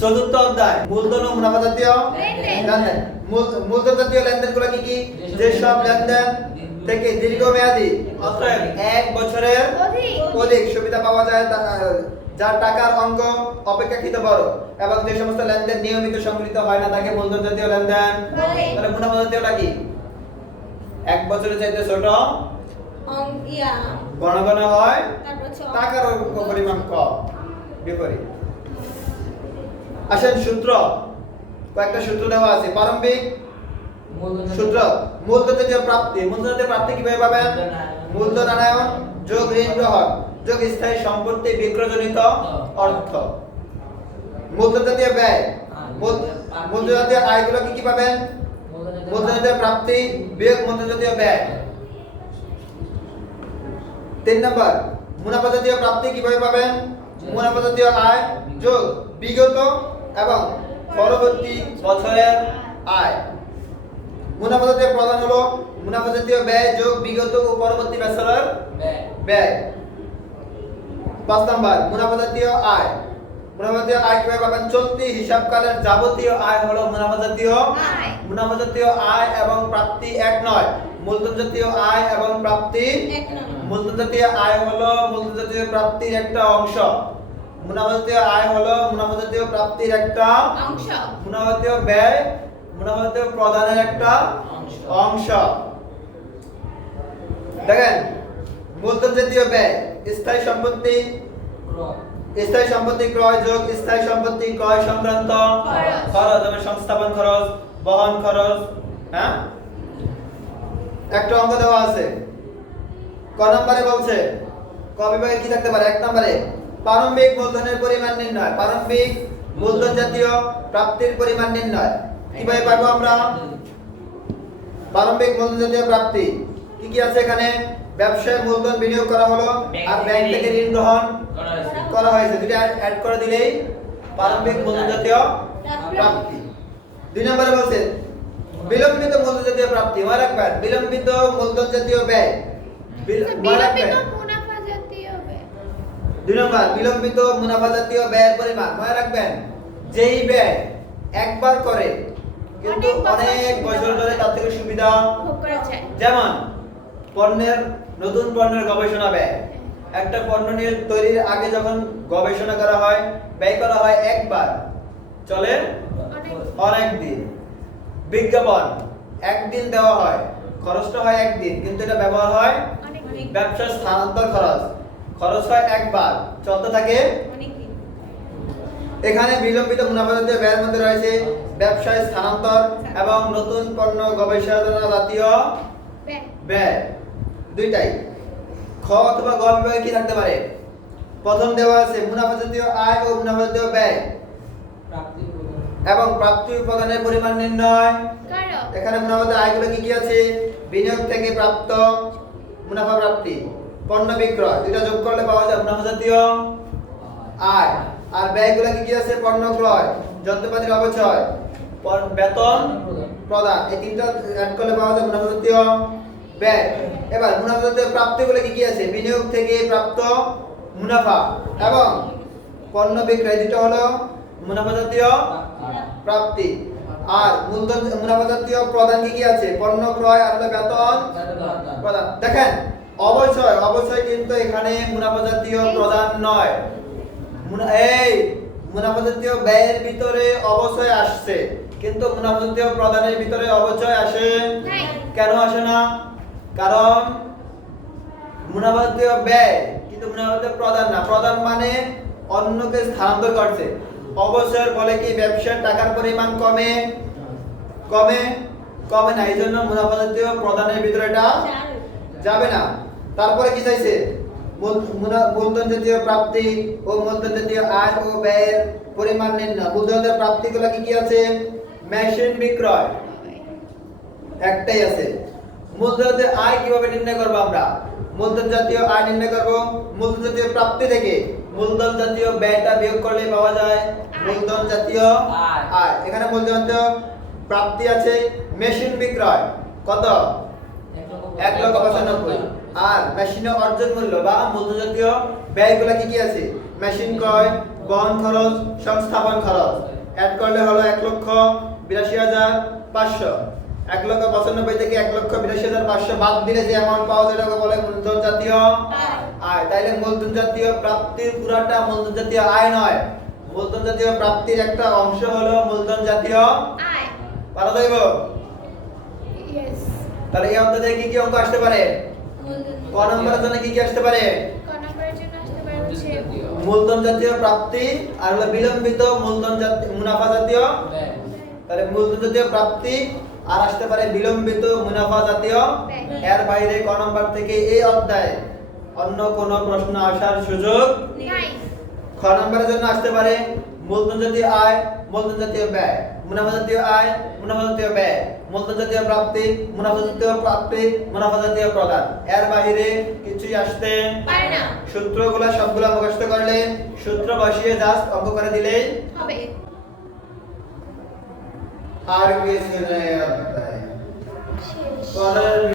চতুর্থ অধ্যায় মূলধন ও মুনাফা জাতীয় লেনদেন। মূলধন জাতীয় লেনদেনগুলো কি কি? যেসব লেনদেন থেকে দীর্ঘমেয়াদী অর্থাৎ 1 বছরের অধিক সুবিধা পাওয়া যায় যার টাকার অঙ্ক অপেক্ষাকৃত বড় এবং যে সমস্ত লেনদেন নিয়মিত সংগঠিত হয় না তাকে মূলধন জাতীয় লেনদেন বলে। তাহলে মুনাফা জাতীয়টা কি? 1 বছরের চাইতে ছোট ঘন ঘন হয় টাকার পরিমাণ কম বিপরীত। আসেন সূত্র, কয়েকটা সূত্র দেওয়া আছে। প্রারম্ভিক সূত্র মূলধন জাতীয় প্রাপ্তি। মূলধন জাতীয় প্রাপ্তি কিভাবে পাবেন? মূলধন আনায়ন যোগ ঋণ গ্রহণ যোগ স্থায়ী সম্পত্তি বিক্রয়জনিত অর্থ। মূলধন জাতীয় ব্যয়, মূলধন জাতীয় আয়গুলো কি কি পাবেন? মূলধন জাতীয় প্রাপ্তি বিয়োগ মূলধন জাতীয় ব্যয়। 3 নম্বর মুনাফা জাতীয় প্রাপ্তি কিভাবে পাবেন? মুনাফা জাতীয় আয় যোগ বিগত এবং পরবর্তী বছরের আয়। মুনাফা জাতীয় প্রদান হলো মুনাফা জাতীয় ব্যয় যোগ বিগত ও পরবর্তী বছরের ব্যয়। 5 নম্বর মুনাফা জাতীয় আয়। মুনাফা জাতীয় আয় কিভাবে পাবেন? চলতি হিসাবকালের যাবতীয় আয় হলো মুনাফা জাতীয় আয়। মুনাফা জাতীয় আয় এবং প্রাপ্তি এক নয়। মূলধন জাতীয় আয় এবং প্রাপ্তি এক নয়। মূলধন জাতীয় আয় হলো মূলধন জাতীয় প্রাপ্তির একটা অংশ। মুনাফা জাতীয় আয় হলো মুনাফা জাতীয় প্রাপ্তির একটা অংশ। মুনাফা জাতীয় ব্যয় মুনাফা জাতীয় প্রদানের একটা অংশ। দেখেন মূলধন জাতীয় ব্যয় স্থায়ী সম্পত্তি ক্রয় যোগ স্থায়ী সম্পত্তি ক্রয় সংক্রান্ত খরচ যেমন সংস্থাপন খরচ, বহন খরচ। হ্যাঁ, একটা অঙ্ক দেওয়া আছে। ক নম্বরে বলছে, ক বিভাগে কি থাকতে পারে? 1 নম্বরে প্রারম্ভিক মূলধনের পরিমাণ নির্ণয়। প্রারম্ভিক মূলধন জাতীয় প্রাপ্তির পরিমাণ নির্ণয় কিভাবে পাবো আমরা? প্রারম্ভিক মূলধন জাতীয় প্রাপ্তি কি কি আছে এখানে? ব্যবসায় মূলধন বিনিয়োগ করা হলো আর ব্যাংক থেকে ঋণ গ্রহণ করা হয়েছে। দুটো অ্যাড করে দিলেই প্রারম্ভিক মূলধন জাতীয় প্রাপ্তি। 2 নম্বরে বলছে বিলম্বিত মূলধন জাতীয় প্রাপ্তি। মনে রাখবেন বিলম্বিত মূলধন জাতীয় ব্যয়। বিলম্বিত মুনাফা জাতীয় ব্যয়। 2 নম্বর বিলম্বিত মুনাফা জাতীয় ব্যয়ের পরিমাণ। মনে রাখবেন যেই ব্যয় একবার করে কিন্তু অনেক বছর ধরে তার থেকে সুবিধা ভোগ করা যায়। যেমন নতুন পণ্যের গবেষণা ব্যয়। একটা পণ্য নিয়ে তৈরির আগে যখন গবেষণা করা হয় ব্যয় করা হয় একবার, চলে অনেক দিন। বিজ্ঞাপন একদিন দেওয়া হয়, খরচটা হয় একদিন কিন্তু এটা ব্যবহার হয় অনেক দিন। ব্যবসার স্থানান্তর খরচ হয় একবার, চলতে থাকে অনেক দিন। এখানে বিলম্বিত মুনাফা জাতীয় ব্যয়ের মধ্যে রয়েছে ব্যবসায় স্থানান্তর এবং নতুন পণ্য গবেষণা জাতীয় ব্যয়। দুইটাই। খ অথবা গ বিভাগে কি থাকতে পারে? প্রথম দেওয়া আছে মুনাফা জাতীয় আয় ও মুনাফা জাতীয় ব্যয় এবং প্রাপ্তি প্রদানের পরিমাণ নির্ণয়। এখানে মুনাফা জাতীয় আয়গুলো কি কি আছে? বিনিয়োগ থেকে প্রাপ্ত মুনাফা প্রাপ্তি, পণ্য বিক্রয়, দুটো যোগ করলে পাওয়া যায় মুনাফা জাতীয় আয়। আর ব্যয়গুলো কি কি আছে? পণ্য ক্রয়, যন্ত্রপাতির অপচয়, বেতন প্রদান। এই তিনটা অ্যাড করলে পাওয়া যায় মুনাফা জাতীয় ব্যয়। এবার মুনাফা জাতীয় প্রাপ্তিগুলো কি কি আছে? বিনিয়োগ থেকে প্রাপ্ত মুনাফা এবং পণ্য বিক্রয়, দুটো হলো মুনাফা জাতীয় প্রাপ্তি। আর মূলধন মুনাফা জাতীয় প্রদান কি কি আছে? পণ্য ক্রয় আর বেতন প্রদান। দেখেন অবশ্যই কিন্তু এখানে মুনাফা জাতীয় প্রদান নয়, এই মুনাফা জাতীয় ব্যয়ের ভিতরে অবশ্যই আসছে কিন্তু মুনাফা জাতীয় প্রদানের ভিতরে অবশ্যই আসে কেন আসে না? কারণ মুনাফা জাতীয় ব্যয় কিন্তু মুনাফা জাতীয় প্রদান না। প্রদান মানে অন্যকে স্থানান্তর করছে। অবশ্যই ফলে কি ব্যবসার টাকার পরিমাণ কমে না, এই জন্য মুনাফা জাতীয় প্রদানের ভিতরে এটা যাবে না। তারপরে কি চাইছে? মূলধন জাতীয় প্রাপ্তি ও মূলধন জাতীয় আয় ও ব্যয়ের পরিমাণ নির্ণয়। মূলধন জাতীয় প্রাপ্তিগুলো কি কি আছে? মেশিন বিক্রয় একটাই আছে। মূলধন জাতীয় আয় কিভাবে নির্ণয় করব আমরা? মূলধন জাতীয় আয় নির্ণয় করব মূলধন জাতীয় প্রাপ্তি থেকে মূলধন জাতীয় ব্যয়টা বিয়োগ করলে পাওয়া যায় মূলধন জাতীয় আয়। এখানে মূলধন জাতীয় প্রাপ্তি আছে মেশিন বিক্রয় কত? 1,95,000। আর মেশিনের অর্জন মূল্য বা মূলধন জাতীয় ব্যয়গুলো কি কি আছে? মেশিন ক্রয়, বহন খরচ, সংস্থাপন খরচ অ্যাড করলে হলো 1,82,500। 1,95,000 থেকে 1,82,500 বাদ দিলে যে অ্যামাউন্ট পাওয়া যায় এটাকে বলে মূলধন জাতীয় আয়। তাইলে মূলধন জাতীয় প্রাপ্তির পুরাটা মূলধন জাতীয় আয় নয়, মূলধন জাতীয় প্রাপ্তির একটা অংশ হলো মূলধন জাতীয় আয়। পারা যাইব? ইয়েস। তাহলে এই অঙ্ক থেকে কি কি অঙ্ক আসতে পারে? ক নম্বরের জন্য কি কি আসতে পারে? ক নম্বরের জন্য আসতে পারে হচ্ছে মূলধন জাতীয় প্রাপ্তি আর হলো বিলম্বিত মূলধন জাতীয় মুনাফা জাতীয়। তাহলে মূলধন জাতীয় প্রাপ্তি আর আসতে পারে বিলম্বিত মুনাফা জাতীয়। এর বাইরে ক নম্বর থেকে এই অধ্যায়ে অন্য কোনো প্রশ্ন আসার সুযোগ নাই। খ নম্বরের জন্য আসতে পারে মূলধন জাতীয় আয়, মূলধন জাতীয় ব্যয়, মুনাফা জাতীয় আয়, মুনাফা জাতীয় ব্যয়, মূলধন জাতীয় প্রাপ্তি, মুনাফা জাতীয় প্রাপ্তি, মুনাফা জাতীয় প্রদান। এর বাইরে কিছুই আসতে পারে না। সূত্রগুলো সবগুলো মুখস্থ করলে সূত্র বসিয়ে জাস্ট অঙ্ক করে দিলেই হবে। আর কিছু নেই।